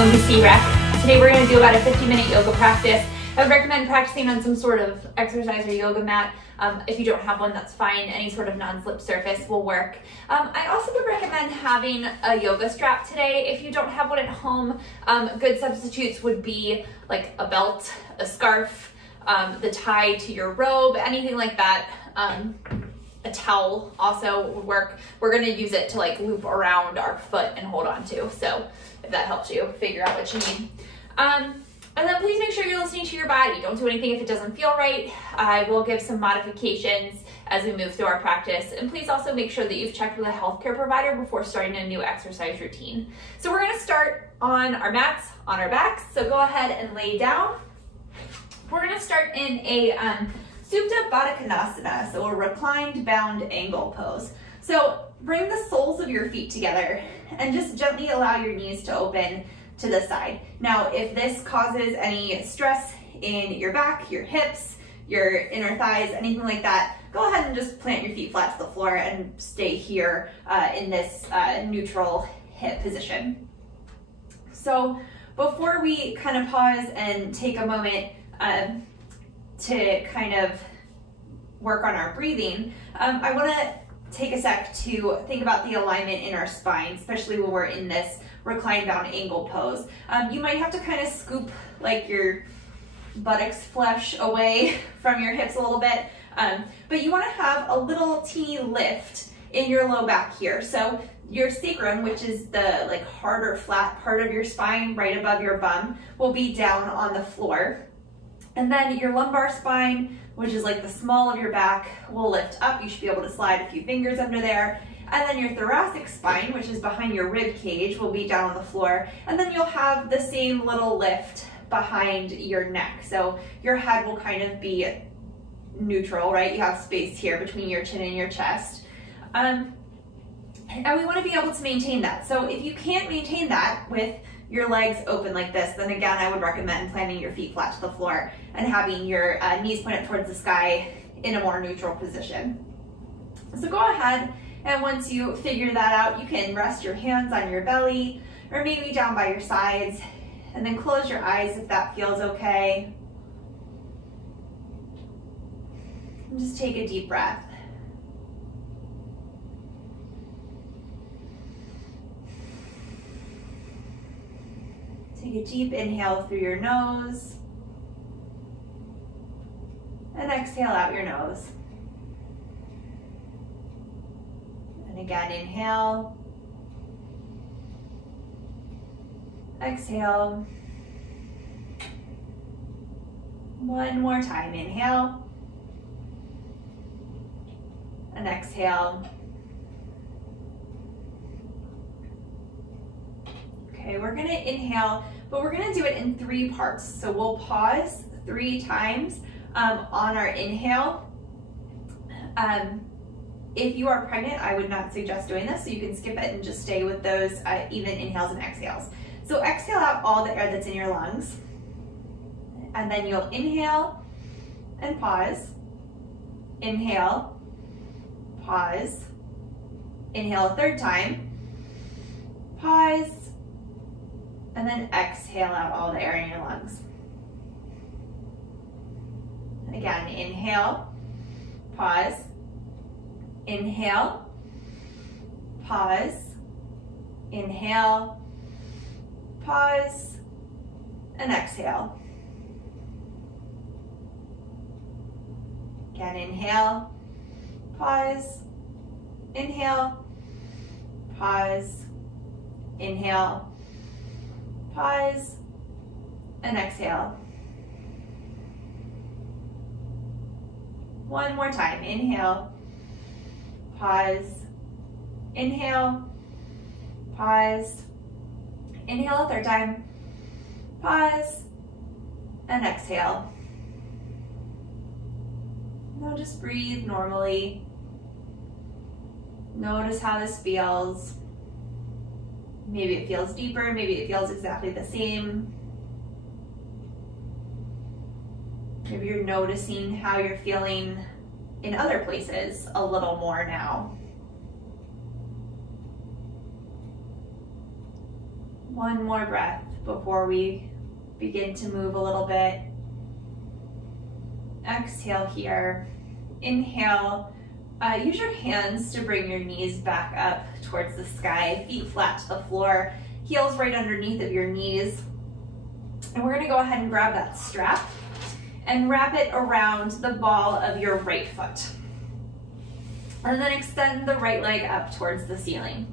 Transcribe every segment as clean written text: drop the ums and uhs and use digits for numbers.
Welcome to C-Rec. Today we're going to do about a 50-minute yoga practice. I would recommend practicing on some sort of exercise or yoga mat. If you don't have one, that's fine. Any sort of non-slip surface will work. I also would recommend having a yoga strap today. If you don't have one at home, good substitutes would be like a belt, a scarf, the tie to your robe, anything like that. A towel also would work. We're going to use it to like loop around our foot and hold on to. So if that helps you figure out what you need. And then please make sure you're listening to your body. Don't do anything if it doesn't feel right. I will give some modifications as we move through our practice. And please also make sure that you've checked with a healthcare provider before starting a new exercise routine. So we're going to start on our mats, on our backs. So go ahead and lay down. We're going to start in a Supta Baddha Konasana, so a reclined bound angle pose. So bring the soles of your feet together and just gently allow your knees to open to the side. Now, if this causes any stress in your back, your hips, your inner thighs, anything like that, go ahead and just plant your feet flat to the floor and stay here in this neutral hip position. So before we kind of pause and take a moment to kind of work on our breathing, I want to take a sec to think about the alignment in our spine, especially when we're in this reclined bound angle pose. You might have to kind of scoop like your buttocks flesh away from your hips a little bit, but you want to have a little teeny lift in your low back here. So your sacrum, which is the like harder flat part of your spine right above your bum, will be down on the floor. And then your lumbar spine, which is like the small of your back, will lift up. You should be able to slide a few fingers under there. And then your thoracic spine, which is behind your rib cage, will be down on the floor. And then you'll have the same little lift behind your neck. So your head will kind of be neutral, right? You have space here between your chin and your chest. And we want to be able to maintain that. So if you can't maintain that with your legs open like this, then again, I would recommend planting your feet flat to the floor and having your knees pointed towards the sky in a more neutral position. So go ahead, and once you figure that out, you can rest your hands on your belly or maybe down by your sides, and then close your eyes if that feels okay. And just take a deep breath. Take a deep inhale through your nose and exhale out your nose. And again, inhale, exhale. One more time, inhale and exhale. Okay, we're gonna inhale, but we're gonna do it in 3 parts. So we'll pause 3 times on our inhale. If you are pregnant, I would not suggest doing this, so you can skip it and just stay with those even inhales and exhales. So exhale out all the air that's in your lungs, and then you'll inhale and pause, inhale, pause, inhale a 3rd time, pause, and then exhale out all the air in your lungs. And again, inhale, pause, inhale, pause, inhale, pause, and exhale. Again, inhale, pause, inhale, pause, inhale, pause, and exhale. One more time, inhale, pause, inhale, pause, inhale a 3rd time, pause, and exhale. Now just breathe normally. Notice how this feels. Maybe it feels deeper, maybe it feels exactly the same. Maybe you're noticing how you're feeling in other places a little more now. One more breath before we begin to move a little bit. Exhale here. Inhale. Use your hands to bring your knees back up towards the sky, feet flat to the floor, heels right underneath of your knees. And we're gonna go ahead and grab that strap and wrap it around the ball of your right foot. And then extend the right leg up towards the ceiling.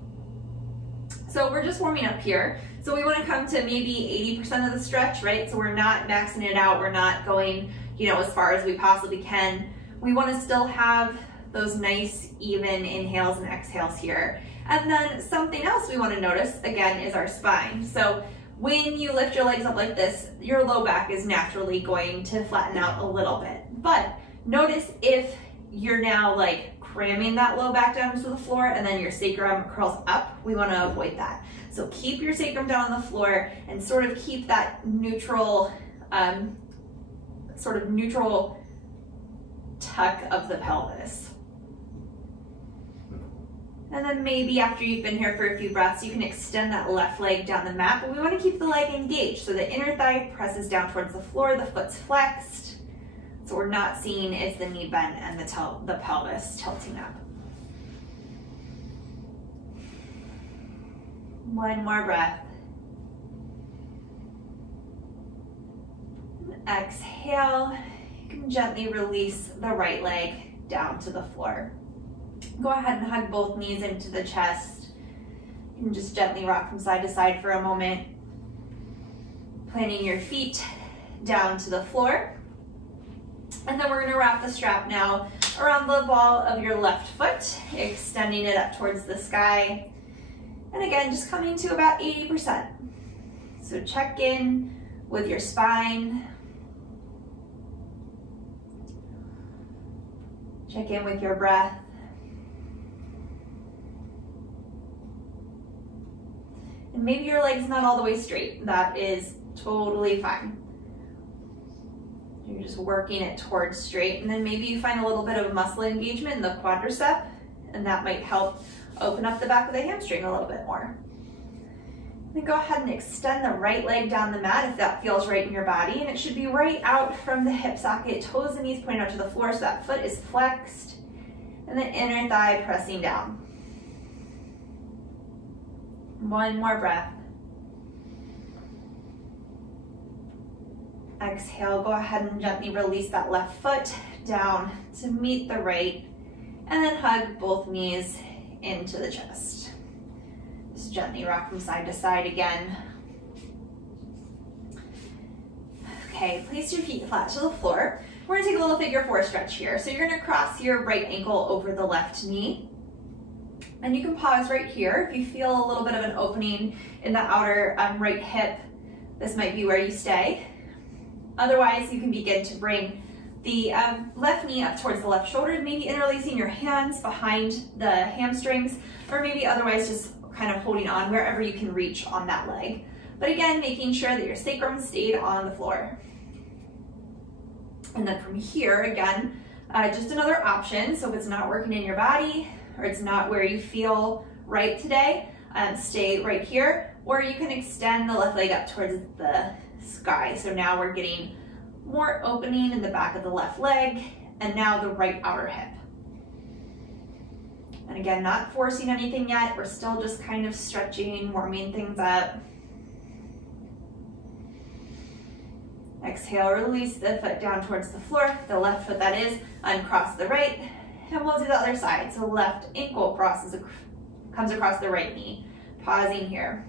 So we're just warming up here. So we wanna come to maybe 80% of the stretch, right? So we're not maxing it out. We're not going, as far as we possibly can. We wanna still have those nice even inhales and exhales here. And then something else we wanna notice, again, is our spine. So when you lift your legs up like this, your low back is naturally going to flatten out a little bit. But notice if you're now like cramming that low back down to the floor and then your sacrum curls up, we want to avoid that. So keep your sacrum down on the floor and sort of keep that neutral, neutral tuck of the pelvis. And then maybe after you've been here for a few breaths, you can extend that left leg down the mat, but we want to keep the leg engaged. So the inner thigh presses down towards the floor, the foot's flexed. So we're not seeing is the knee bent and the pelvis tilting up. One more breath. Exhale. You can gently release the right leg down to the floor. Go ahead and hug both knees into the chest. You can just gently rock from side to side for a moment. Planting your feet down to the floor. And then we're going to wrap the strap now around the ball of your left foot, extending it up towards the sky. And again, just coming to about 80%. So check in with your spine. Check in with your breath. And maybe your leg's not all the way straight. That is totally fine. You're just working it towards straight, and then maybe you find a little bit of muscle engagement in the quadricep, and that might help open up the back of the hamstring a little bit more. Then go ahead and extend the right leg down the mat if that feels right in your body, and it should be right out from the hip socket, toes and knees pointing out to the floor so that foot is flexed, and the inner thigh pressing down. One more breath. Exhale, go ahead and gently release that left foot down to meet the right, and then hug both knees into the chest. Just gently rock from side to side again. Okay, place your feet flat to the floor. We're gonna take a little figure four stretch here. So you're gonna cross your right ankle over the left knee. And you can pause right here. If you feel a little bit of an opening in the outer right hip, this might be where you stay. Otherwise, you can begin to bring the left knee up towards the left shoulder, maybe interlacing your hands behind the hamstrings, or maybe otherwise just kind of holding on wherever you can reach on that leg. But again, making sure that your sacrum stayed on the floor. And then from here, again, just another option. So if it's not working in your body, or it's not where you feel right today, stay right here, or you can extend the left leg up towards the sky. So now we're getting more opening in the back of the left leg, and now the right outer hip. And again, not forcing anything yet. We're still just kind of stretching, warming things up. Exhale, release the foot down towards the floor, the left foot that is, uncross the right, and we'll do the other side. So left ankle comes across the right knee. Pausing here.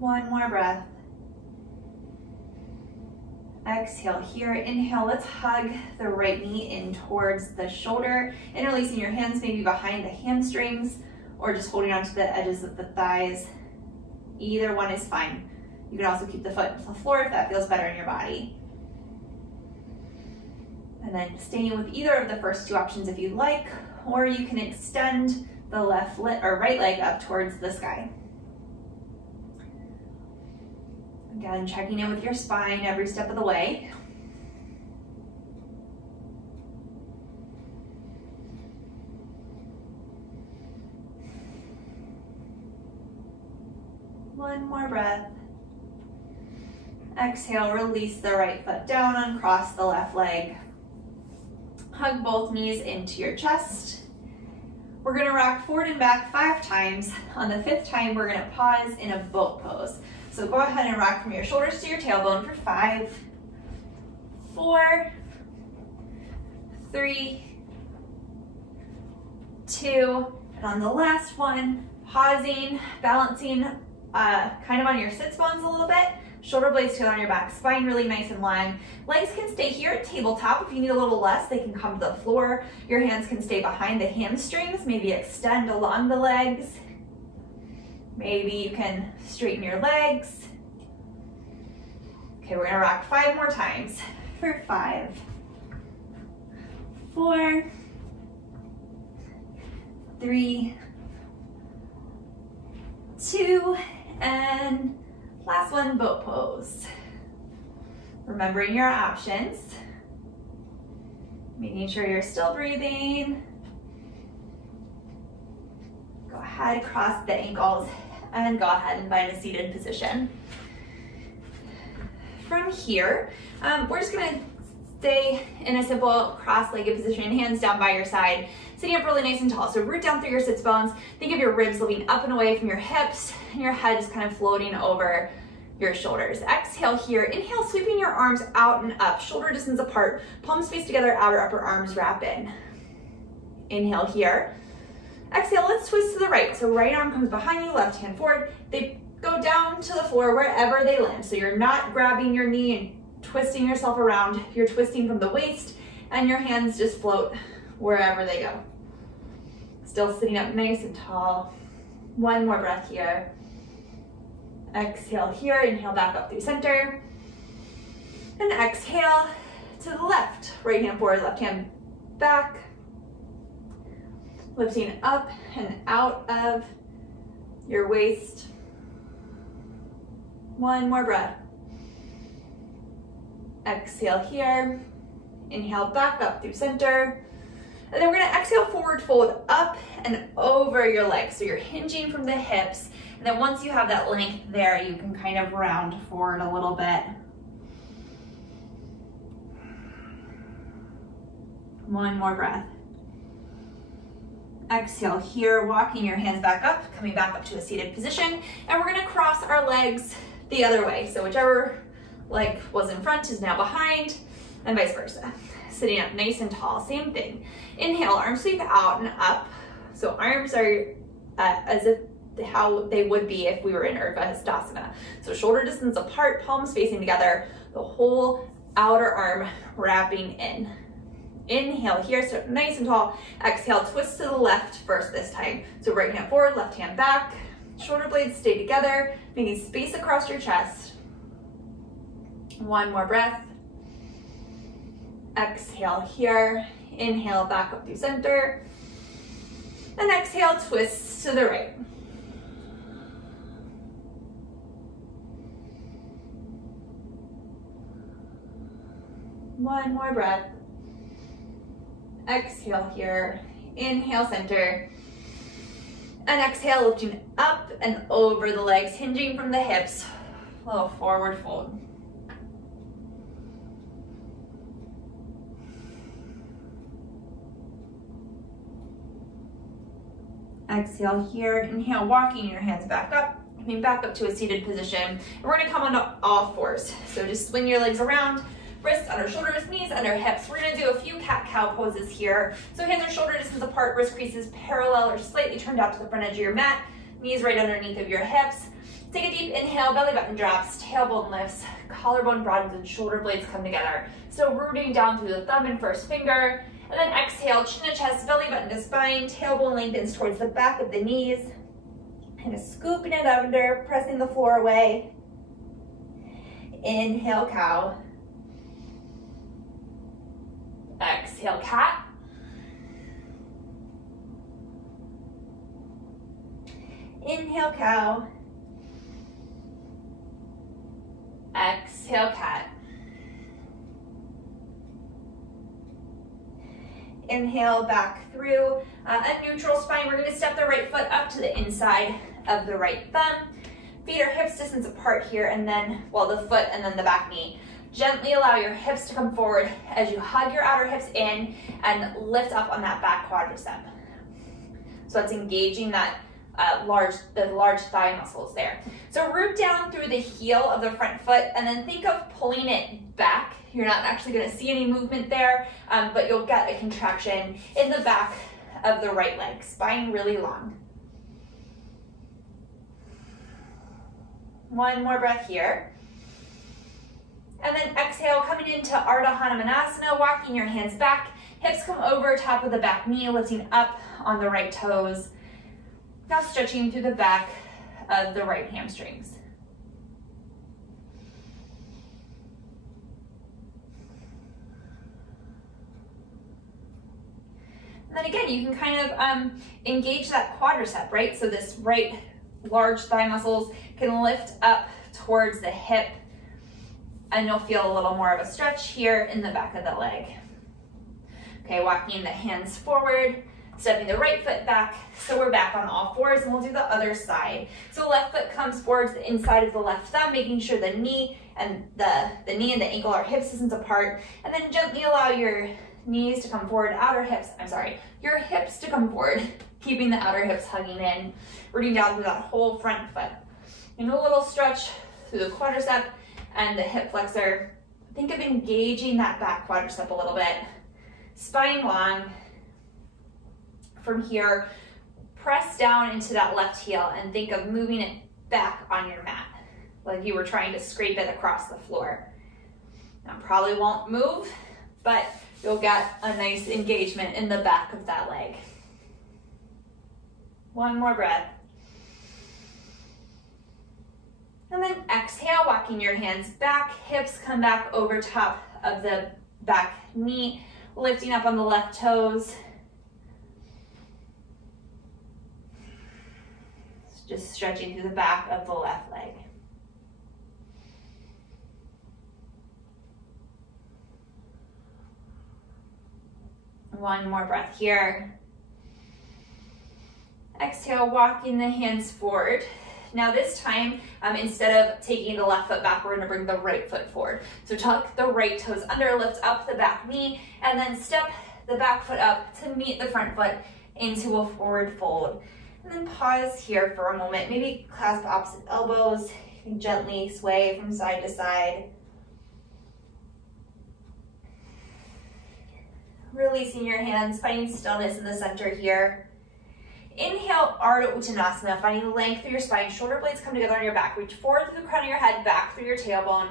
One more breath. Exhale here. Inhale, let's hug the right knee in towards the shoulder, interlacing your hands maybe behind the hamstrings, or just holding onto the edges of the thighs. Either one is fine. You can also keep the foot to the floor if that feels better in your body. And then staying with either of the first two options if you'd like, or you can extend the right leg up towards the sky. Again, checking in with your spine every step of the way. breath. Exhale, release the right foot down, uncross the left leg. Hug both knees into your chest. We're gonna rock forward and back 5 times. On the 5th time, we're gonna pause in a boat pose. So go ahead and rock from your shoulders to your tailbone for 5, 4, 3, 2, and on the last one, pausing, balancing kind of on your sits bones a little bit. Shoulder blades together on your back, spine really nice and long. Legs can stay here at tabletop. If you need a little less, they can come to the floor. Your hands can stay behind the hamstrings, maybe extend along the legs. Maybe you can straighten your legs. Okay, we're gonna rock 5 more times for 5, 4, 3, 2, and last one, boat pose. Remembering your options. Making sure you're still breathing. Go ahead, cross the ankles, and go ahead and find a seated position. From here, we're just gonna stay in a simple cross-legged position, hands down by your side, sitting up really nice and tall. So root down through your sits bones. Think of your ribs lifting up and away from your hips, and your head is kind of floating over your shoulders. Exhale here. Inhale, sweeping your arms out and up, shoulder distance apart, palms face together, outer upper arms wrap in. Inhale here. Exhale, let's twist to the right. So right arm comes behind you, left hand forward. They go down to the floor wherever they land. So you're not grabbing your knee and twisting yourself around. You're twisting from the waist, and your hands just float wherever they go. Still sitting up nice and tall. One more breath here. Exhale here, inhale back up through center. And exhale to the left. Right hand forward, left hand back. Lifting up and out of your waist. One more breath. Exhale here. Inhale back up through center. And then we're gonna exhale, forward fold up and over your legs. So you're hinging from the hips. And then once you have that length there, you can kind of round forward a little bit. One more breath. Exhale here, walking your hands back up, coming back up to a seated position. And we're gonna cross our legs the other way. So whichever leg was in front is now behind, and vice versa. Sitting up nice and tall, same thing. Inhale, arms sweep out and up. So arms are as if how they would be if we were in Tadasana. So shoulder distance apart, palms facing together, the whole outer arm wrapping in. Inhale here, so nice and tall. Exhale, twist to the left first this time. So right hand forward, left hand back. Shoulder blades stay together, making space across your chest. One more breath. Exhale here. Inhale back up through center. And exhale, twist to the right. One more breath. Exhale here. Inhale, center. And exhale, lifting up and over the legs, hinging from the hips. A little forward fold. Exhale here. Inhale, walking your hands back up, coming back up to a seated position. And we're gonna come onto all fours. So just swing your legs around, wrists under shoulders, knees under hips. We're gonna do a few cat-cow poses here. So hands are shoulder distance apart, wrist creases parallel or slightly turned out to the front edge of your mat, knees right underneath of your hips. Take a deep inhale, belly button drops, tailbone lifts, collarbone broadens, and shoulder blades come together. So rooting down through the thumb and first finger. And then exhale, chin to chest, belly button to spine, tailbone lengthens towards the back of the knees. Kind of scooping it under, pressing the floor away. Inhale, cow. Exhale, cat. Inhale, cow. Exhale, cat. Inhale, back through a neutral spine. We're going to step the right foot up to the inside of the right thumb. Feet are hips distance apart here, and then, well, the foot and then the back knee. Gently allow your hips to come forward as you hug your outer hips in and lift up on that back quadricep. So that's engaging that the large thigh muscles there. So root down through the heel of the front foot and then think of pulling it back. You're not actually going to see any movement there, but you'll get a contraction in the back of the right leg, spine really long. One more breath here. And then exhale, coming into Ardha Hanumanasana, walking your hands back, hips come over top of the back knee, lifting up on the right toes. Now stretching through the back of the right hamstrings. And then again, you can kind of engage that quadricep, right? So this right large thigh muscles can lift up towards the hip, and you'll feel a little more of a stretch here in the back of the leg. Okay, walking the hands forward, stepping the right foot back, so we're back on all fours, and we'll do the other side. So left foot comes forward to the inside of the left thumb, making sure the knee and the ankle are hip distance apart, and then gently allow your knees to come forward, your hips to come forward, keeping the outer hips hugging in, rooting down through that whole front foot. And a little stretch through the quadricep and the hip flexor. Think of engaging that back quadricep a little bit. Spine long. From here, press down into that left heel and think of moving it back on your mat, like you were trying to scrape it across the floor. Now probably won't move, but you'll get a nice engagement in the back of that leg. One more breath. And then exhale, walking your hands back, hips come back over top of the back knee, lifting up on the left toes. Just stretching through the back of the left leg. One more breath here. Exhale, walking the hands forward. Now this time, instead of taking the left foot back, we're gonna bring the right foot forward. So tuck the right toes under, lift up the back knee, and then step the back foot up to meet the front foot into a forward fold. And then pause here for a moment. Maybe clasp opposite elbows. You can gently sway from side to side. Releasing your hands, finding stillness in the center here. Inhale, Ardha Uttanasana, finding length through your spine. Shoulder blades come together on your back. Reach forward through the crown of your head, back through your tailbone.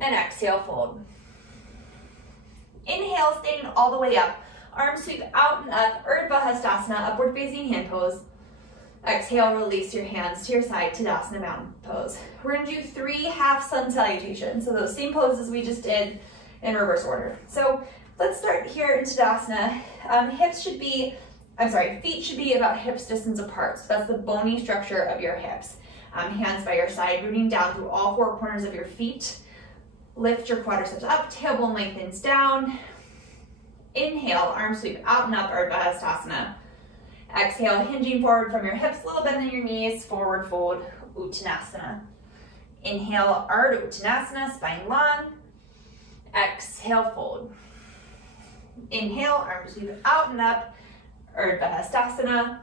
And exhale, fold. Inhale, standing all the way up. Arms sweep out and up, Urdhva Hastasana, upward facing hand pose. Exhale, release your hands to your side, Tadasana mountain pose. We're gonna do 3 half sun salutations. So those same poses we just did in reverse order. So let's start here in Tadasana. Feet should be about hips distance apart. So that's the bony structure of your hips. Hands by your side, rooting down through all 4 corners of your feet. Lift your quadriceps up, tailbone lengthens down. Inhale, arms sweep out and up, Urdhva Hastasana. Exhale, hinging forward from your hips, little bend in your knees, forward fold, Uttanasana. Inhale, Ardha Uttanasana, spine long. Exhale, fold. Inhale, arms sweep out and up, Urdhva Hastasana.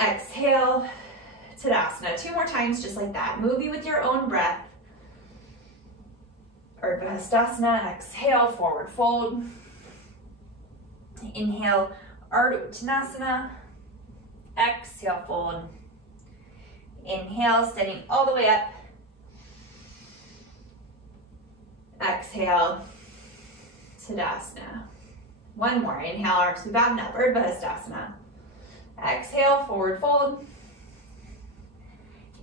Exhale, Tadasana. 2 more times just like that. Moving with your own breath. Urdhva Hastasana, exhale, forward fold. Inhale, Ardha Uttanasana. Exhale, fold. Inhale, standing all the way up. Exhale, Tadasana. One more. Inhale, arms sweep out and up, Urdhva Hastasana. Exhale, forward fold.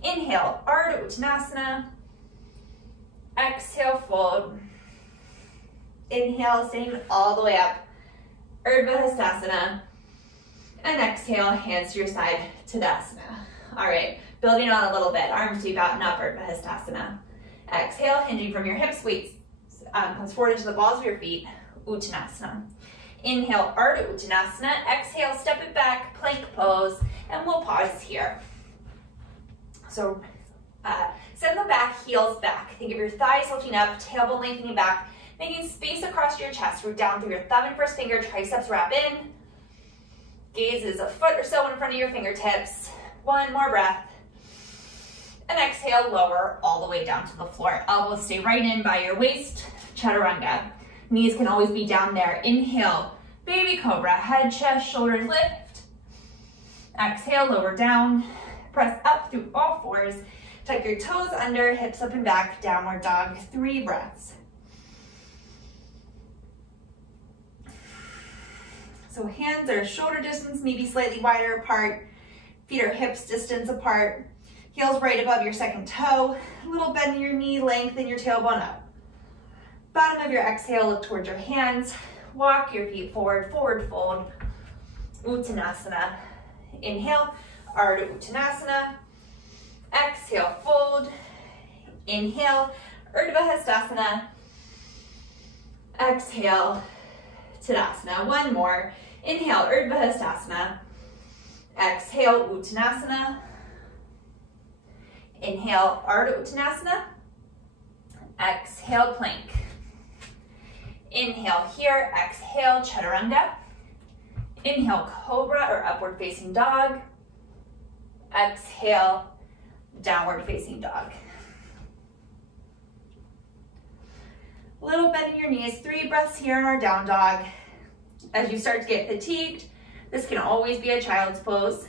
Inhale, Ardha Uttanasana. Exhale, fold. Inhale, standing all the way up, Urdhva Hastasana. And exhale, hands to your side, Tadasana. All right, building on a little bit. Arms sweep out and up, Urdhva Hastasana. Exhale, hinging from your hips, weight comes forward into the balls of your feet, Uttanasana. Inhale, Ardha Uttanasana. Exhale, step it back, plank pose, and we'll pause here. So send them back, heels back. Think of your thighs lifting up, tailbone lengthening back, making space across your chest. Root down through your thumb and first finger, triceps wrap in. Gaze is a foot or so in front of your fingertips. One more breath. And exhale, lower all the way down to the floor. Elbows stay right in by your waist, chaturanga. Knees can always be down there. Inhale, baby cobra, head, chest, shoulders lift. Exhale, lower down. Press up through all fours. Tuck your toes under, hips up and back, downward dog, 3 breaths. So hands are shoulder distance, maybe slightly wider apart. Feet are hips distance apart. Heels right above your second toe. A little bend in your knee, lengthen your tailbone up. Bottom of your exhale, look towards your hands. Walk your feet forward, forward fold. Uttanasana. Inhale, Ardha Uttanasana. Exhale, fold. Inhale, Urdhva Hastasana. Exhale, Tadasana. One more. Inhale, Urdhva Hastasana. Exhale, Uttanasana. Inhale, Ardha Uttanasana. Exhale, plank. Inhale here, exhale, chaturanga. Inhale, cobra or upward facing dog. Exhale, downward facing dog. Little bend in your knees, 3 breaths here in our down dog. As you start to get fatigued, this can always be a child's pose.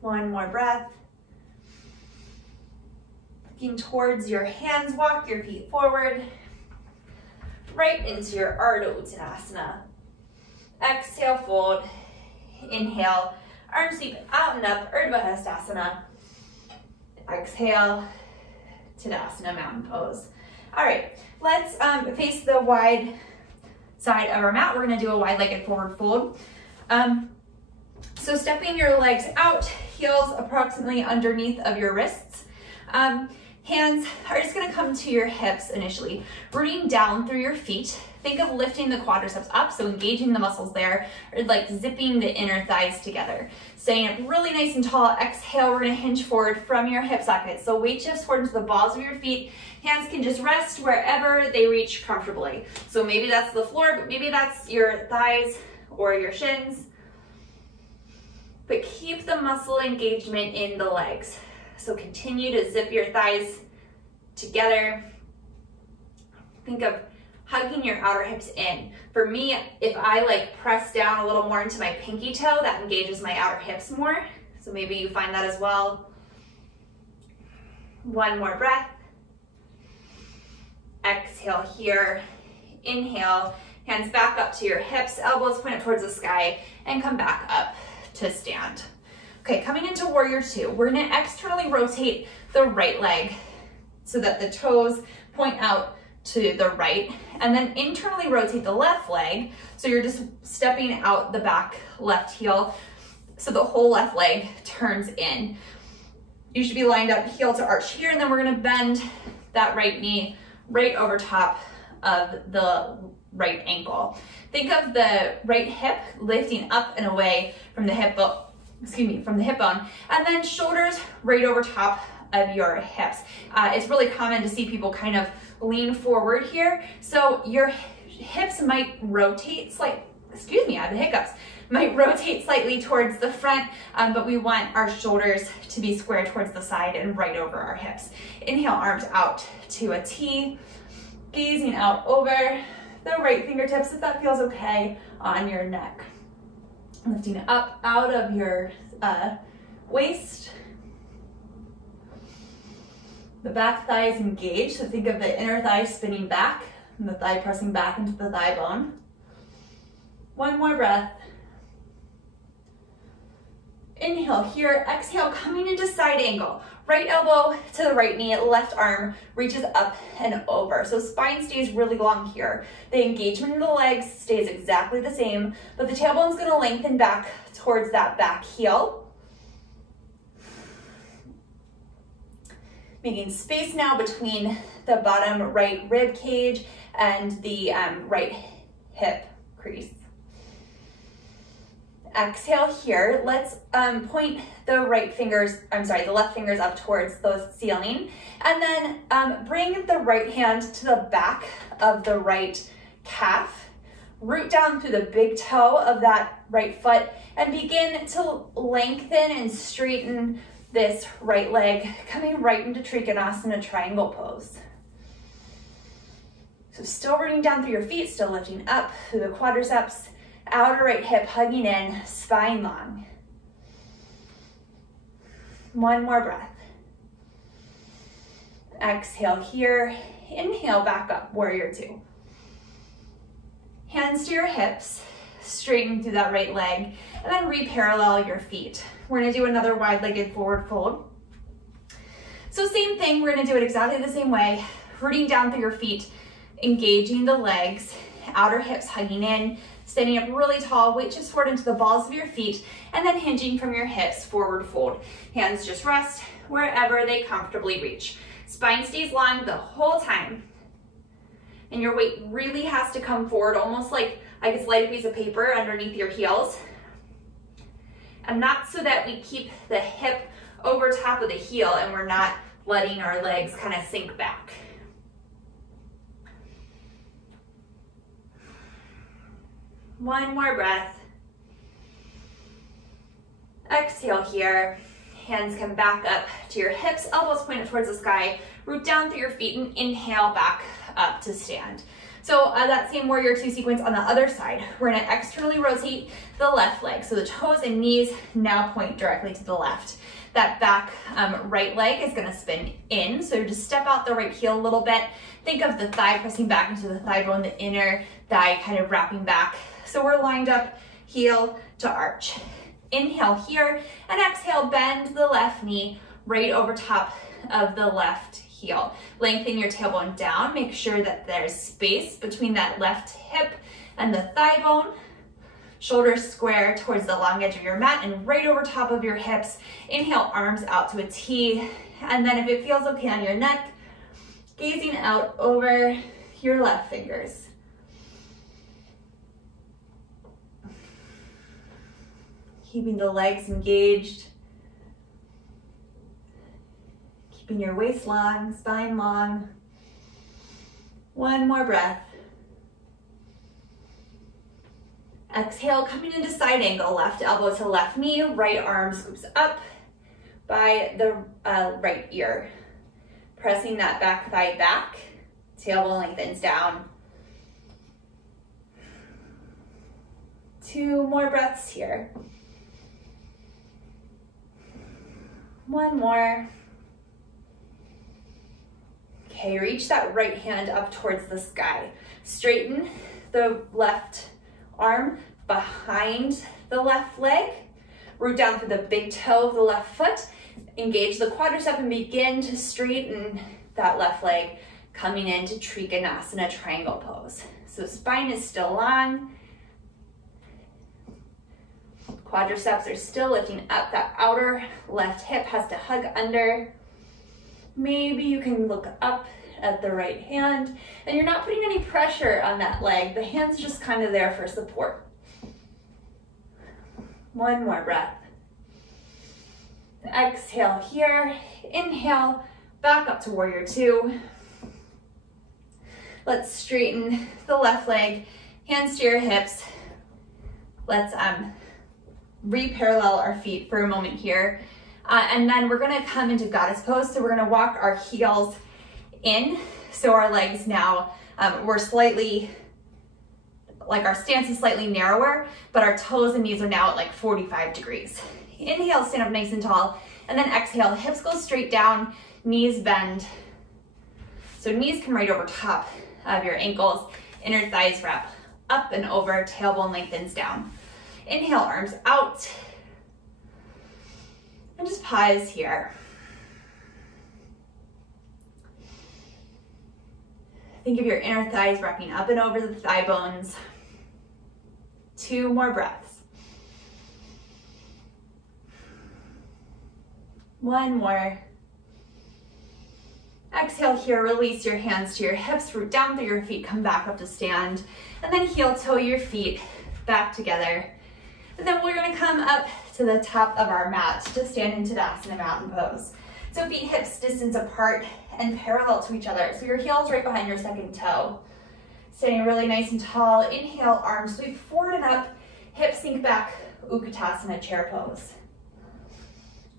One more breath. Looking towards your hands, walk your feet forward, right into your Ardha Uttanasana. Exhale, fold. Inhale, arms sweep out and up, Urdhva Hastasana. Exhale, Tadasana, mountain pose. All right, let's face the wide side of our mat. We're gonna do a wide-legged forward fold. So stepping your legs out, heels approximately underneath of your wrists. Hands are just gonna come to your hips initially, rooting down through your feet. Think of lifting the quadriceps up, so engaging the muscles there, or like zipping the inner thighs together. Staying up really nice and tall. Exhale, we're gonna hinge forward from your hip socket. So weight shifts forward into the balls of your feet. Hands can just rest wherever they reach comfortably. So maybe that's the floor, but maybe that's your thighs or your shins. But keep the muscle engagement in the legs. So continue to zip your thighs together. Think of hugging your outer hips in. For me, if I like press down a little more into my pinky toe, that engages my outer hips more. So maybe you find that as well. One more breath. Exhale here. Inhale, hands back up to your hips, elbows point up towards the sky, and come back up to stand. Okay, coming into warrior 2, we're gonna externally rotate the right leg so that the toes point out to the right, and then internally rotate the left leg. So you're just stepping out the back left heel, so the whole left leg turns in. You should be lined up heel to arch here, and then we're gonna bend that right knee right over top of the right ankle. Think of the right hip lifting up and away from the hip bone, from the hip bone, and then shoulders right over top of your hips. It's really common to see people kind of lean forward here. So your hips might rotate slightly, I have the hiccups, might rotate slightly towards the front, but we want our shoulders to be square towards the side and right over our hips. Inhale, arms out to a T, gazing out over the right fingertips, if that feels okay, on your neck. Lifting up out of your waist. The back thigh is engaged, so think of the inner thigh spinning back and the thigh pressing back into the thigh bone. One more breath. Inhale here, exhale, coming into side angle. Right elbow to the right knee, left arm reaches up and over. So spine stays really long here. The engagement in the legs stays exactly the same, but the tailbone's gonna lengthen back towards that back heel. Making space now between the bottom right rib cage and the right hip crease. Exhale here. Let's point the left fingers up towards the ceiling. And then bring the right hand to the back of the right calf. Root down through the big toe of that right foot and begin to lengthen and straighten this right leg, coming right into Trikonasana triangle pose. So still rooting down through your feet, still lifting up through the quadriceps, outer right hip hugging in, spine long. One more breath. Exhale here, inhale back up, warrior two. Hands to your hips, straighten through that right leg, and then re-parallel your feet. We're gonna do another wide-legged forward fold. So same thing, we're gonna do it exactly the same way, rooting down through your feet, engaging the legs, outer hips hugging in, standing up really tall, weight shifts forward into the balls of your feet, and then hinging from your hips, forward fold. Hands just rest wherever they comfortably reach. Spine stays long the whole time. And your weight really has to come forward, almost like I could slide a piece of paper underneath your heels. And that's so that we keep the hip over top of the heel and we're not letting our legs kind of sink back. One more breath. Exhale here. Hands come back up to your hips, elbows pointed towards the sky. Root down through your feet and inhale back up to stand. So that same warrior two sequence on the other side. We're gonna externally rotate the left leg. So the toes and knees now point directly to the left. That back right leg is gonna spin in. So just step out the right heel a little bit. Think of the thigh pressing back into the thigh bone, the inner thigh kind of wrapping back. So we're lined up heel to arch. Inhale here and exhale, bend the left knee right over top of the left heel. Lengthen your tailbone down. Make sure that there's space between that left hip and the thigh bone. Shoulders square towards the long edge of your mat and right over top of your hips. Inhale, arms out to a T. And then if it feels okay on your neck, gazing out over your left fingers. Keeping the legs engaged. Keeping your waist long, spine long. One more breath. Exhale, coming into side angle, left elbow to left knee, right arm scoops up by the right ear. Pressing that back thigh back, tailbone lengthens down. 2 more breaths here. One more. Okay, reach that right hand up towards the sky. Straighten the left arm behind the left leg. Root down through the big toe of the left foot. Engage the quadricep and begin to straighten that left leg, coming into Trikonasana triangle pose. So spine is still long. Quadriceps are still lifting up. That outer left hip has to hug under. Maybe you can look up at the right hand, and you're not putting any pressure on that leg. The hand's just kind of there for support. One more breath. Exhale here. Inhale, back up to warrior two. Let's straighten the left leg, hands to your hips. Let's re-parallel our feet for a moment here. And then we're gonna come into goddess pose. So we're gonna walk our heels in. So our legs now, we're slightly, like our stance is slightly narrower, but our toes and knees are now at like 45 degrees. Inhale, stand up nice and tall. And then exhale, hips go straight down, knees bend. So knees come right over top of your ankles, inner thighs wrap up and over, tailbone lengthens down. Inhale, arms out. And just pause here. Think of your inner thighs wrapping up and over the thigh bones. 2 more breaths. One more. Exhale here, release your hands to your hips, root down through your feet, come back up to stand, and then heel toe your feet back together. And then we're gonna come up to the top of our mat to stand in Tadasana mountain pose. So feet hips distance apart and parallel to each other. So your heel's right behind your second toe. Standing really nice and tall. Inhale, arms sweep forward and up. Hips sink back, Uttanasana chair pose.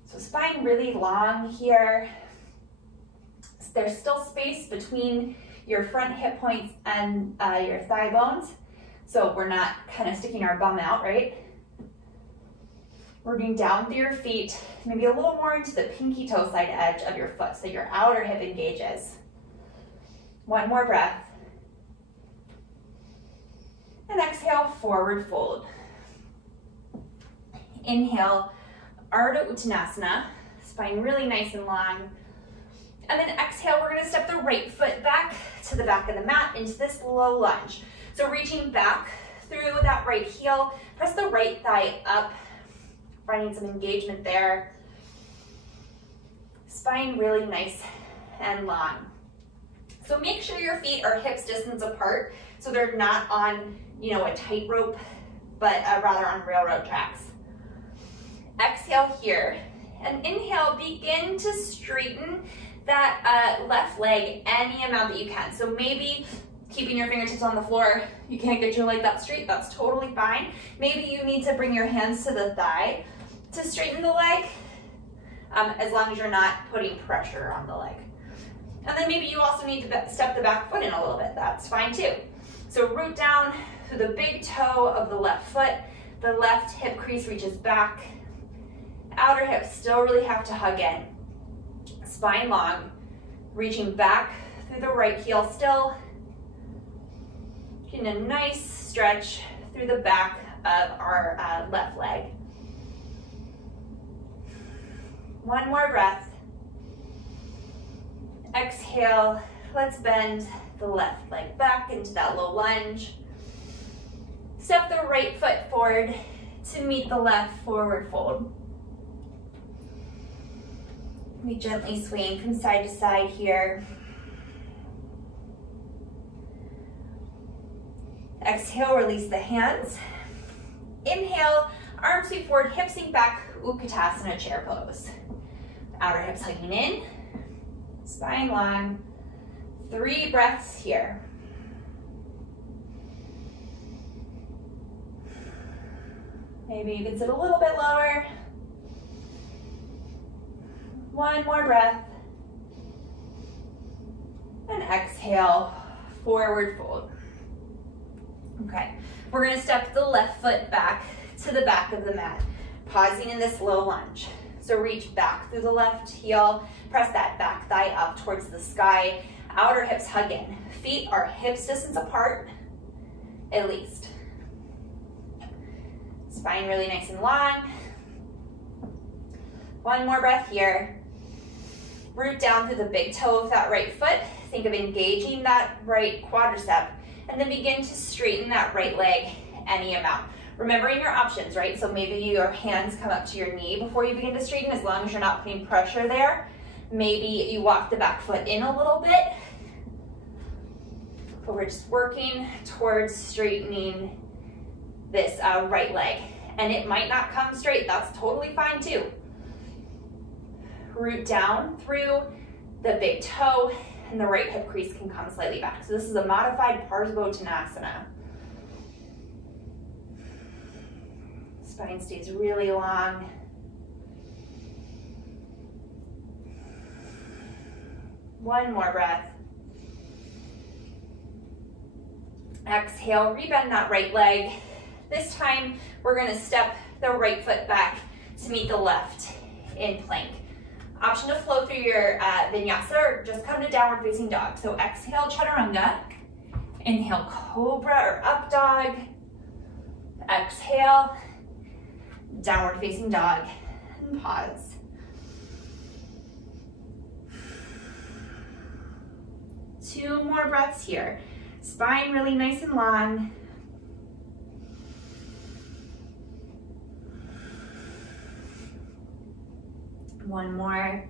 So spine really long here. There's still space between your front hip points and your thigh bones. So we're not kind of sticking our bum out, right? Rooting down through your feet, maybe a little more into the pinky toe side edge of your foot so your outer hip engages. One more breath. And exhale, forward fold. Inhale, Ardha Uttanasana, spine really nice and long. And then exhale, we're gonna step the right foot back to the back of the mat into this low lunge. So reaching back through that right heel, press the right thigh up, finding some engagement there. Spine really nice and long. So make sure your feet are hips distance apart so they're not on, a tightrope, but rather on railroad tracks. Exhale here, and inhale, begin to straighten that left leg any amount that you can. So maybe keeping your fingertips on the floor, you can't get your leg that straight, that's totally fine. Maybe you need to bring your hands to the thigh to straighten the leg, as long as you're not putting pressure on the leg. And then maybe you also need to step the back foot in a little bit, that's fine too. So root down through the big toe of the left foot, the left hip crease reaches back, outer hips still really have to hug in. Spine long, reaching back through the right heel still, getting a nice stretch through the back of our left leg. One more breath. Exhale, let's bend the left leg back into that low lunge. Step the right foot forward to meet the left, forward fold. We gently swing from side to side here. Exhale, release the hands. Inhale, arms sweep forward, hips sink back, Uttanasana chair pose. Outer hips hugging in, spine long. 3 breaths here. Maybe you can sit a little bit lower. One more breath. And exhale, forward fold. Okay, we're gonna step the left foot back to the back of the mat, pausing in this low lunge. So reach back through the left heel, press that back thigh up towards the sky, outer hips hug in. Feet are hips distance apart, at least. Spine really nice and long. One more breath here. Root down through the big toe of that right foot. Think of engaging that right quadricep, and then begin to straighten that right leg any amount. Remembering your options, right? So maybe your hands come up to your knee before you begin to straighten, as long as you're not putting pressure there. Maybe you walk the back foot in a little bit, but we're just working towards straightening this right leg. And it might not come straight, that's totally fine too. Root down through the big toe, and the right hip crease can come slightly back. So this is a modified Parsvottanasana. Spine stays really long. One more breath. Exhale, rebend that right leg. This time, we're gonna step the right foot back to meet the left in plank. Option to flow through your vinyasa, or just come to downward facing dog. So exhale, chaturanga. Inhale, cobra or up dog. Exhale, downward facing dog, and pause. Two more breaths here. Spine really nice and long. One more.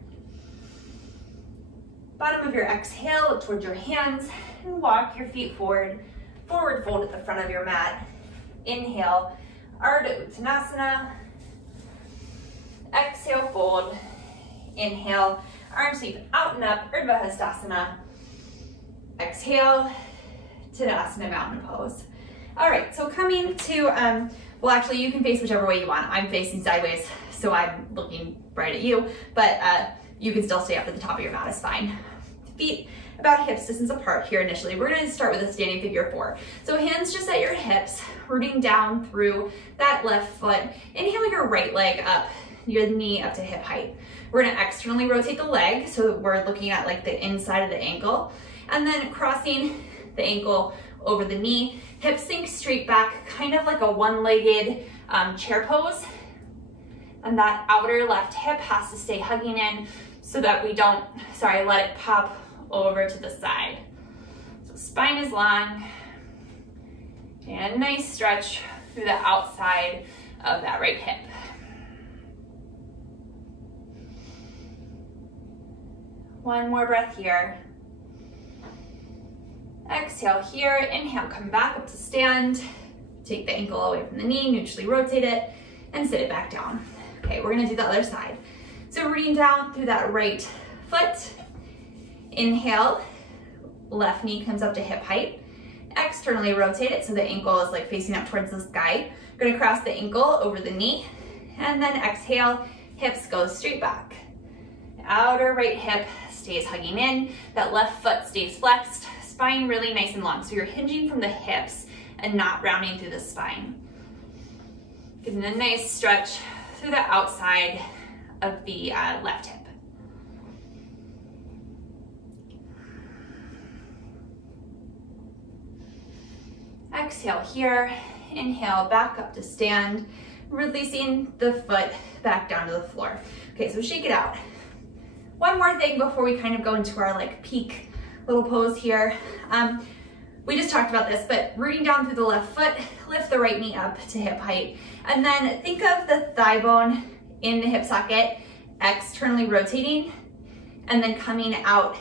Bottom of your exhale, look towards your hands and walk your feet forward. Forward fold at the front of your mat. Inhale, Ardha Uttanasana. Exhale, fold. Inhale, arms sweep out and up, Urdhva Hastasana. Exhale, Tadasana, mountain pose. All right, so coming to, well, actually you can face whichever way you want. I'm facing sideways, so I'm looking right at you, but you can still stay up at the top of your mat, is fine. Feet about hips distance apart here initially. We're gonna start with a standing figure 4. So hands just at your hips, rooting down through that left foot. Inhale your right leg up, your knee up to hip height. We're gonna externally rotate the leg, so we're looking at like the inside of the ankle, and then crossing the ankle over the knee. Hips sink straight back, kind of like a one-legged chair pose. And that outer left hip has to stay hugging in so that we don't, let it pop over to the side. So spine is long, and a nice stretch through the outside of that right hip. One more breath here. Exhale here, inhale, come back up to stand. Take the ankle away from the knee, neutrally rotate it, and sit it back down. Okay, we're gonna do the other side. So rooting down through that right foot. Inhale, left knee comes up to hip height. Externally rotate it so the ankle is like facing up towards the sky. We're gonna cross the ankle over the knee, and then exhale, hips go straight back. Outer right hip stays hugging in, that left foot stays flexed, spine really nice and long. So you're hinging from the hips and not rounding through the spine. Getting a nice stretch through the outside of the left hip. Exhale here, inhale, back up to stand, releasing the foot back down to the floor. Okay, so shake it out. One more thing before we kind of go into our like peak little pose here. We just talked about this, but rooting down through the left foot, lift the right knee up to hip height, and then think of the thigh bone in the hip socket, externally rotating, and then coming out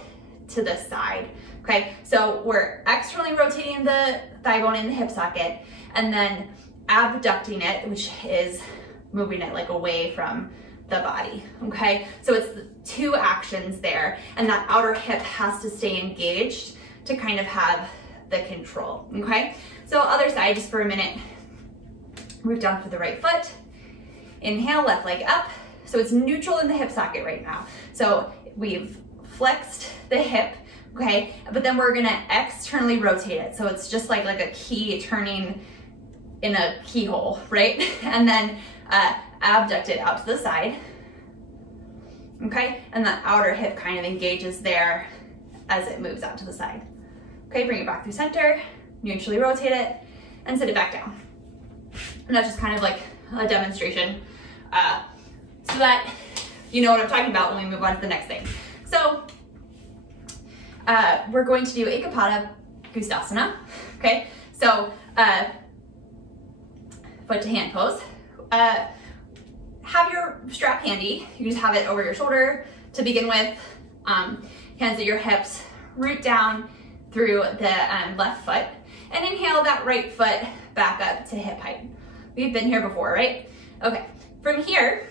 to the side. Okay, so we're externally rotating the thigh bone in the hip socket, and then abducting it, which is moving it like away from the body, okay? So it's two actions there, and that outer hip has to stay engaged to kind of have the control, okay? So other side, just for a minute. Root down for the right foot. Inhale, left leg up. So it's neutral in the hip socket right now. So we've flexed the hip, okay? But then we're gonna externally rotate it. So it's just like a key turning in a keyhole, right? And then abduct it out to the side, okay? And the outer hip kind of engages there as it moves out to the side. Okay, bring it back through center, neutrally rotate it, and sit it back down. And that's just kind of like a demonstration so that you know what I'm talking about when we move on to the next thing. So we're going to do Ekapada Gustasana, okay? So foot to hand pose. Have your strap handy. You just have it over your shoulder to begin with. Hands at your hips, root down through the left foot, and inhale that right foot back up to hip height. We've been here before, right? Okay, from here,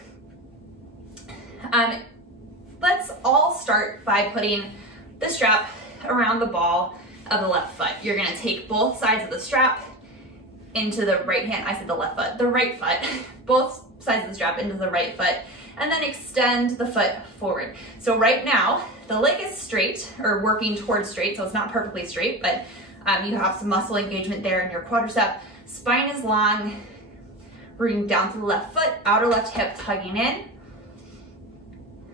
let's all start by putting the strap around the ball of the left foot. You're gonna take both sides of the strap into the right hand, I said the left foot, the right foot, both sides of the strap into the right foot, and then extend the foot forward. So right now, the leg is straight, or working towards straight, so it's not perfectly straight, but you have some muscle engagement there in your quadricep. Spine is long, rooting down through the left foot, outer left hip tugging in,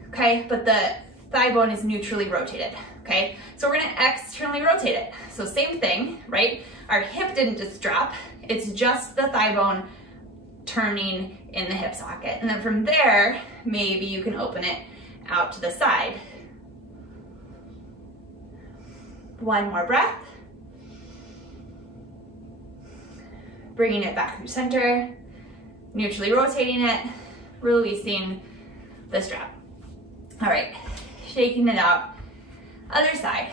okay? But the thigh bone is neutrally rotated, okay? So we're gonna externally rotate it. So same thing, right? Our hip didn't just drop, it's just the thigh bone turning in the hip socket. And then from there, maybe you can open it out to the side. One more breath. Bringing it back through center, neutrally rotating it, releasing the strap. All right, shaking it out. Other side,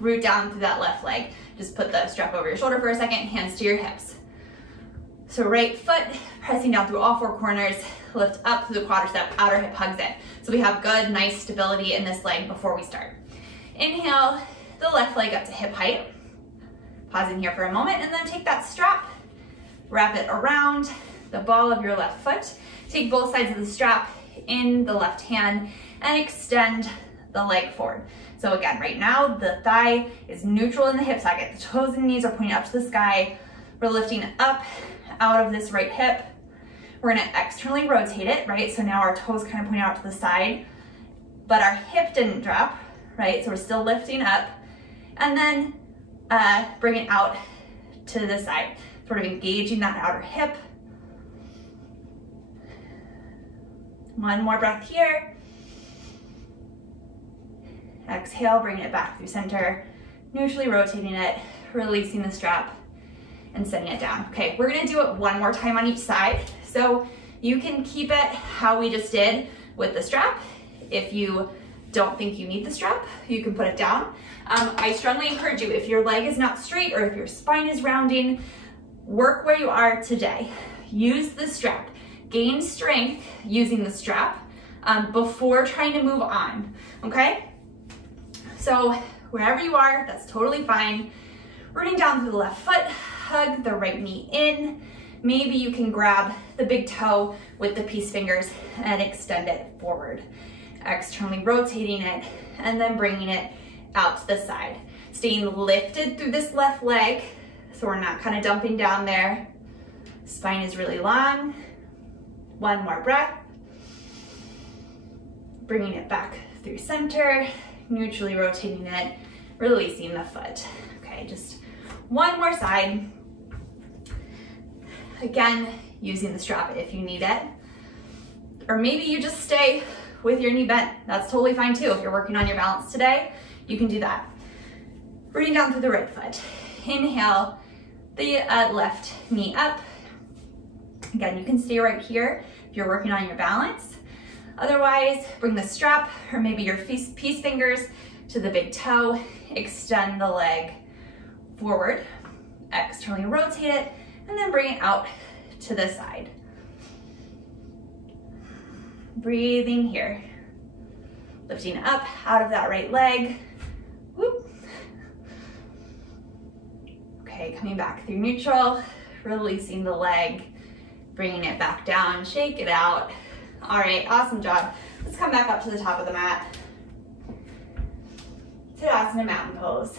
root down through that left leg. Just put the strap over your shoulder for a second, hands to your hips. So right foot pressing down through all four corners, lift up through the quadricep, outer hip hugs in. So we have good, nice stability in this leg before we start. Inhale the left leg up to hip height. Pause in here for a moment and then take that strap, wrap it around the ball of your left foot. Take both sides of the strap in the left hand and extend the leg forward. So again, right now the thigh is neutral in the hip socket. The toes and knees are pointing up to the sky. We're lifting up out of this right hip. We're gonna externally rotate it, right? So now our toes kind of pointing out to the side, but our hip didn't drop, right? So we're still lifting up and then bring it out to the side, sort of engaging that outer hip. One more breath here. Exhale, bring it back through center, neutrally rotating it, releasing the strap, and setting it down. Okay, we're gonna do it one more time on each side. So you can keep it how we just did with the strap. If you don't think you need the strap, you can put it down. I strongly encourage you, if your leg is not straight or if your spine is rounding, work where you are today. Use the strap. Gain strength using the strap before trying to move on, okay? So wherever you are, that's totally fine. Rooting down through the left foot, hug the right knee in. Maybe you can grab the big toe with the peace fingers and extend it forward. Externally rotating it and then bringing it out to the side. Staying lifted through this left leg so we're not kind of dumping down there. Spine is really long. One more breath. Bringing it back through center, neutrally rotating it, releasing the foot. Okay, just one more side. Again, using the strap if you need it. Or maybe you just stay with your knee bent. That's totally fine too. If you're working on your balance today, you can do that. Rooting down through the right foot. Inhale the left knee up. Again, you can stay right here if you're working on your balance. Otherwise, bring the strap or maybe your peace fingers to the big toe. Extend the leg forward. Externally rotate it and then bring it out to the side. Breathing here. Lifting up out of that right leg. Whoop. Okay, coming back through neutral, releasing the leg, bringing it back down, shake it out. All right, awesome job. Let's come back up to the top of the mat. Tadasana mountain pose.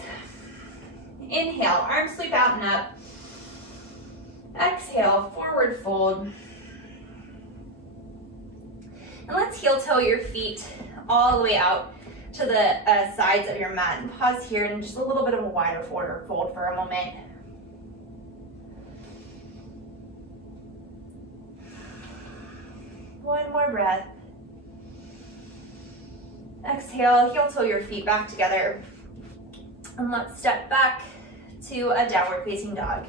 Inhale, arms sweep out and up. Exhale, forward fold. And let's heel toe your feet all the way out to the sides of your mat. And pause here and just a little bit of a wider fold for a moment. One more breath. Exhale, heel toe your feet back together. And let's step back to a downward facing dog.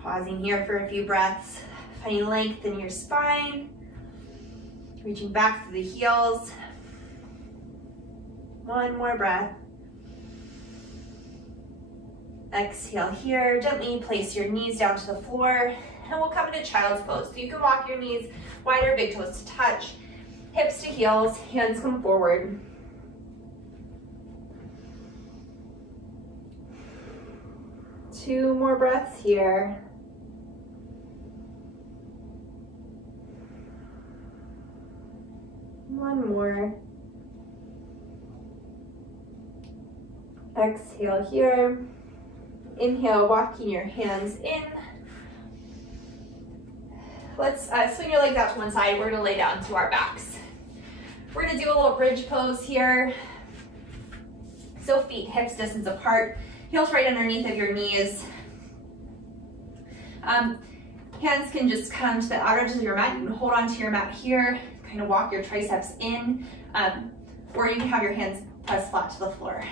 Pausing here for a few breaths. Finding length in your spine. Reaching back through the heels. One more breath. Exhale here. Gently place your knees down to the floor. And we'll come into child's pose. So you can walk your knees wider, big toes to touch. Hips to heels, hands come forward. Two more breaths here. One more. Exhale here. Inhale, walking your hands in. Let's swing your legs out to one side. We're gonna lay down to our backs. We're gonna do a little bridge pose here. So feet hips distance apart, heels right underneath of your knees. Hands can just come to the outer edges of your mat. You can hold onto your mat here, kind of walk your triceps in, or you can have your hands pressed flat to the floor.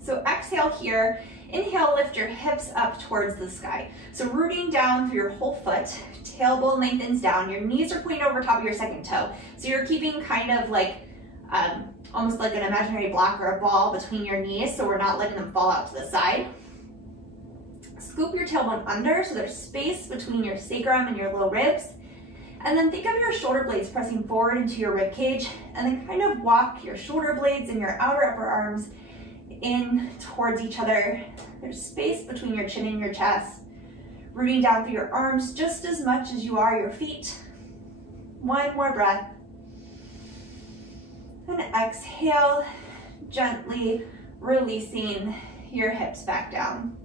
So exhale here. Inhale, lift your hips up towards the sky. So rooting down through your whole foot, tailbone lengthens down, your knees are pointing over top of your second toe. So you're keeping kind of like almost like an imaginary block or a ball between your knees so we're not letting them fall out to the side. Scoop your tailbone under so there's space between your sacrum and your low ribs. And then think of your shoulder blades pressing forward into your rib cage, and then kind of walk your shoulder blades and your outer upper arms in towards each other. There's space between your chin and your chest. Rooting down through your arms just as much as you are your feet. One more breath. And exhale, gently releasing your hips back down.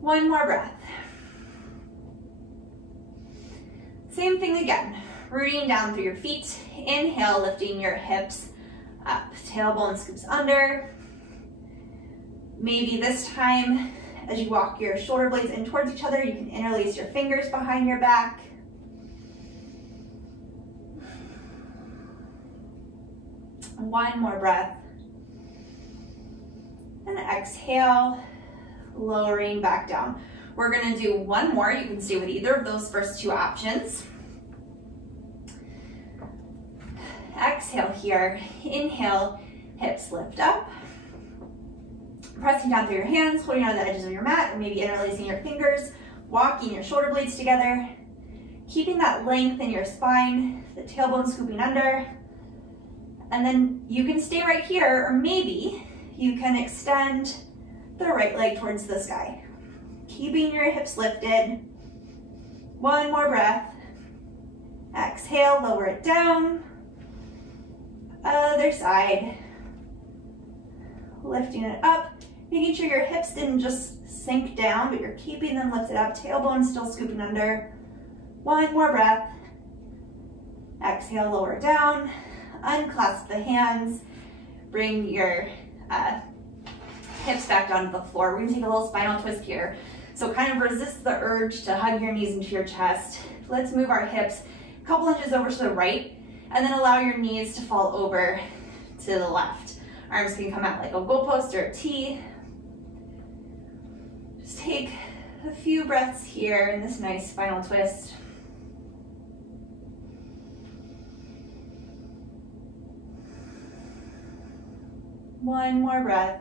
One more breath. Same thing again, rooting down through your feet. Inhale, lifting your hips up. Tailbone scoops under. Maybe this time, as you walk your shoulder blades in towards each other, you can interlace your fingers behind your back. One more breath. And exhale, lowering back down. We're gonna do one more. You can stay with either of those first two options. Exhale here. Inhale, hips lift up. Pressing down through your hands, holding on the edges of your mat, or maybe interlacing your fingers, walking your shoulder blades together, keeping that length in your spine, the tailbone scooping under. And then you can stay right here, or maybe you can extend the right leg towards the sky. Keeping your hips lifted. One more breath. Exhale, lower it down. Other side. Lifting it up. Making sure your hips didn't just sink down, but you're keeping them lifted up. Tailbone still scooping under. One more breath. Exhale, lower down. Unclasp the hands. Bring your hips back down to the floor. We're gonna take a little spinal twist here. So kind of resist the urge to hug your knees into your chest. Let's move our hips a couple inches over to the right, and then allow your knees to fall over to the left. Arms can come out like a goalpost or a T. Just take a few breaths here in this nice spinal twist. One more breath.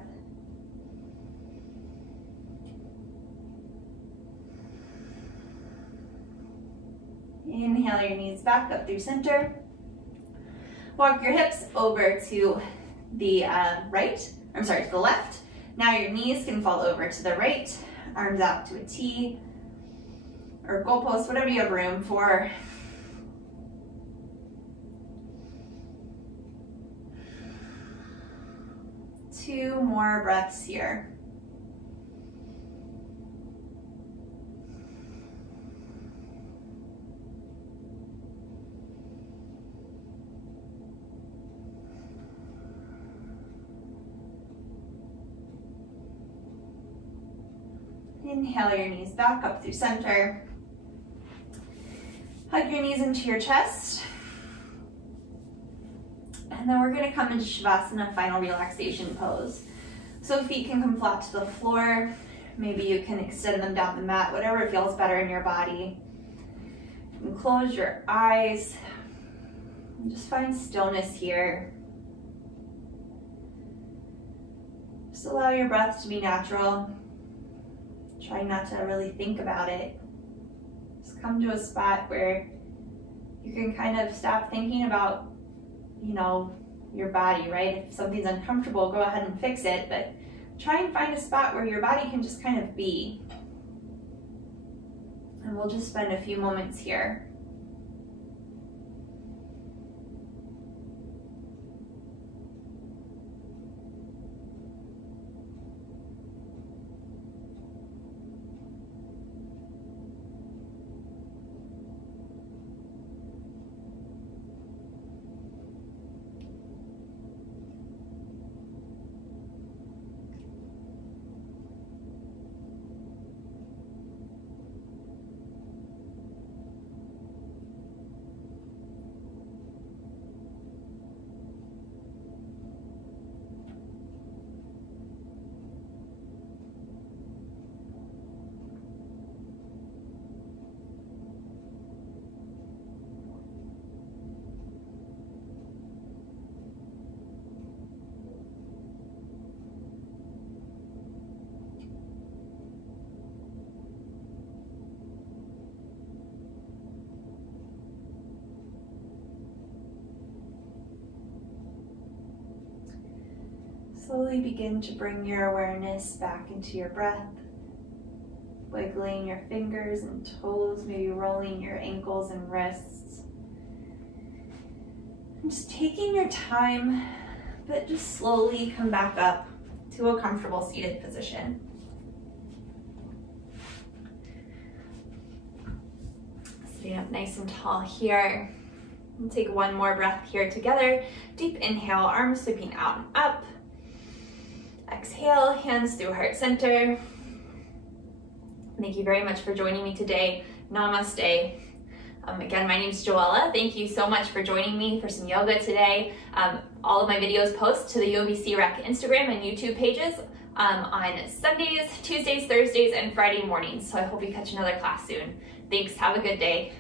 Inhale your knees back up through center. Walk your hips over to the to the left. Now your knees can fall over to the right, arms out to a T or goalpost, whatever you have room for. Two more breaths here. Inhale your knees back up through center. Hug your knees into your chest. And then we're gonna come into Shavasana, final relaxation pose. So feet can come flat to the floor. Maybe you can extend them down the mat, whatever feels better in your body. You can close your eyes and just find stillness here. Just allow your breath to be natural. Try not to really think about it. Just come to a spot where you can kind of stop thinking about, your body, right? If something's uncomfortable, go ahead and fix it, but try and find a spot where your body can just kind of be. And we'll just spend a few moments here. slowly begin to bring your awareness back into your breath, wiggling your fingers and toes, maybe rolling your ankles and wrists. And just taking your time, but just slowly come back up to a comfortable seated position. Sitting up nice and tall here. We'll take one more breath here together. Deep inhale, arms sweeping out and up. Exhale, hands through heart center. Thank you very much for joining me today. Namaste. Again, my name is Joella. Thank you so much for joining me for some yoga today. All of my videos post to the UMBC Rec Instagram and YouTube pages on Sundays, Tuesdays, Thursdays, and Friday mornings. So I hope you catch another class soon. Thanks, have a good day.